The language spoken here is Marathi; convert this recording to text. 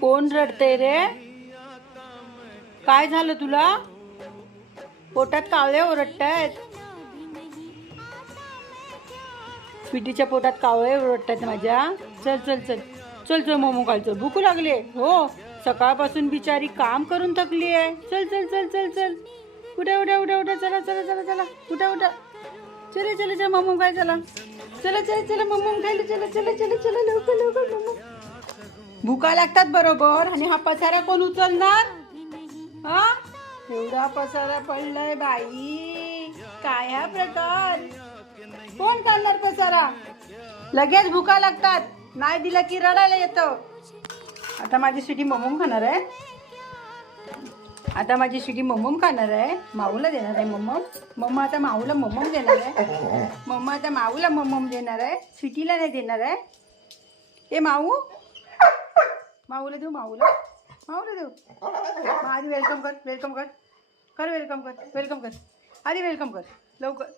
कोण रडते रे? काय झालं तुला? पोटात कावळे ओरडतायत. स्वीटीच्या पोटात कावळे ओरडतायत माझ्या. चल चल चल चल चल मोमो खाल. चल भूक लागले. हो, सकाळपासून बिचारी काम करून थकली आहे. चल चल चल चल चल. उठा उठा उठा उठा. चला चला चला चला. उठा उठा. चला चला चला मोमो खाय. चला चला चला चला मोमो खायला. चला चला चला चला लवकर लवकर मोमो. भुका लागतात बरोबर. आणि हा पसारा कोण उचलणार? हा, एवढा पसारा पडलाय बाई. काय हा प्रकार? कोण काढणार पसारा? लगेच भुका लागतात. नाही दिला की रडायला येतं. आता माझी स्वीटी मोमोम खाणार आहे. खाणार आहे. माऊला देणार आहे मोमोम. मम्मा आता माऊला मोमोम देणार आहे. मम्मा आता माऊला मोमोम देणार आहे. स्वीटीला नाही देणार आहे. ए माऊ, माऊला देऊ. माऊला देऊ. आधी वेलकम कर. वेलकम कर. वेलकम कर. आधी वेलकम कर लवकर.